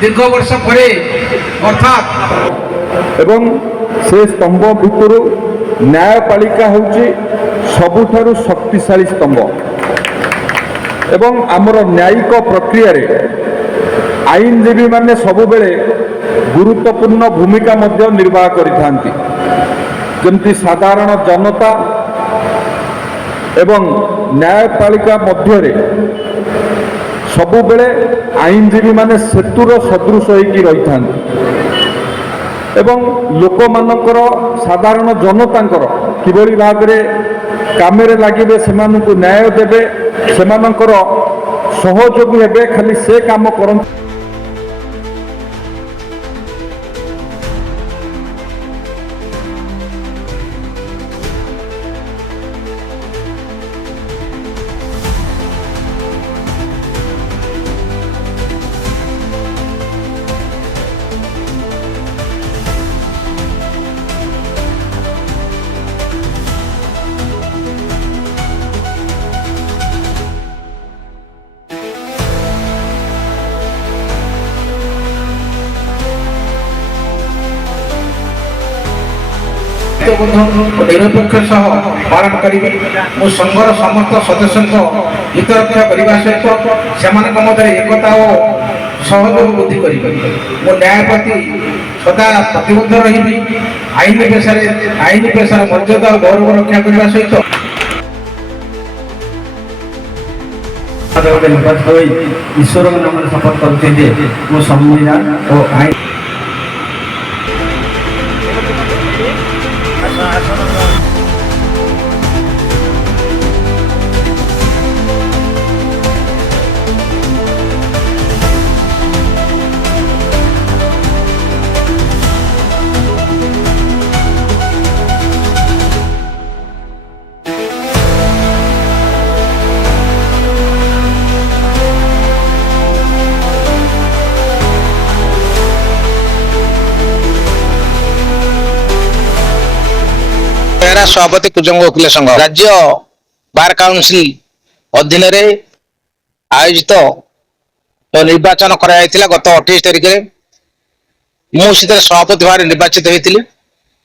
दीर्घ वर्ष पर अर्थात एवं से स्तंभ भितर न्यायपालिका होउची सबुठारु शक्तिशाली स्तंभ एवं आमर न्यायिक प्रक्रिया रे आईनजीवी माने सबुबेले गुरुत्वपूर्ण भूमिका मध्य निर्वाह करिथांती जमती साधारण जनता एवं न्यायपालिका मध्य रे सबुबेले आईनजीवी माने सेतुर सदृश होइकी रहिथांती एवं लोक मानकर साधारण जनतांकर किभଳି भाବରେ कामेरे लागिबे सेमानकु न्याय देबे सेमानकर सहयोगी हेबे खाली से काम करन निरपेक्ष पालन करी संघर समस्त सदस्य हित रक्षा करने सहित से मध्य एकता और सहयोग वृद्धि करी न्याय प्रति सदा प्रतिबद्ध रही आईन पेशार मर्यादा और गौरव रक्षा करने सहित निर्वाचित ईश्वर नाम शपथ कर संविधान और आईन सभापति कुजंग वकील संघ राज्य बार काउंसिल अधीन आयोजित निर्वाचन कराइथिला गत 28 तारिख में मुझे सभापति भाव निर्वाचित होती।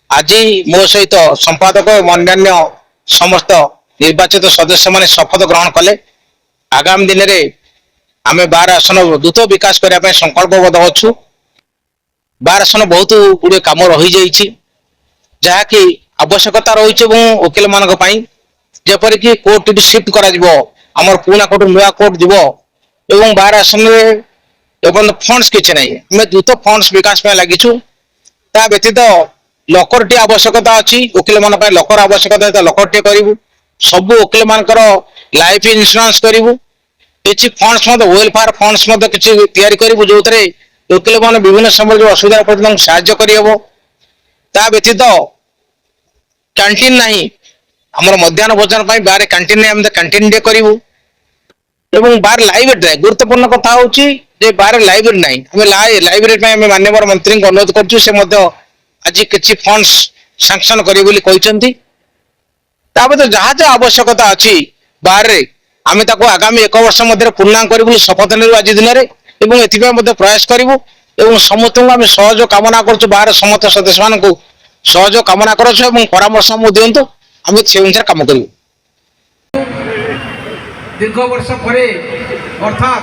आज मो सहित संपादक और अन्य समस्त निर्वाचित सदस्य माने शपथ ग्रहण कले। आगामी दिन में आम बार आसन द्रुत विकास करने संकल्पबद्ध अच्छु। बार आसन बहुत गुड़े कम रही जाइए जहाँकि आवश्यकता रही वकिल मान जपरिक कोर्ट शिफ्ट कर पुणा कोर्ट नुआ कोर्ट जीव एवं बार आसन फंड्स किसी ना आम द्रुत फंड्स विकास लगिचु। ता व्यतीत लकर टी आवश्यकता अच्छी वकिल मान लकर आवश्यकता लकर टे करूँ सब वकिल मान लाइफ इंश्योरेंस करूँ किसी फंड्स वेलफेयर फंड्स करूँ जो वकिल मान विभिन्न समय जो असुविधा पड़ता साहाय्य करहब। ता व्यतीत कैंटीन नहीं आमर मध्याह्न भोजन बाहर कैंटीन नहीं आम कैंटीन डे करूँ एवं बाहर लाइब्रेरी गुरुत्वपूर्ण कथा हूँ बाहर लाइब्रेरी नहीं आम लाइब्रेरी माननीय मंत्री को अनुरोध कर आज किसी फंड्स सैंक्शन करें तो जहाँ जहाँ आवश्यकता अच्छी बाहर आम आगामी 1 वर्ष मध्य पूर्णांग करूँ शपथ ने आज दिन में एथि प्रयास करूँ समस्त आम सहयोग कामना कर बाहर समस्त सदस्य मान सहयोग कामना कर परामर्श दिंतु आम से अनुसार कम कर दीर्घ वर्ष पर अर्थात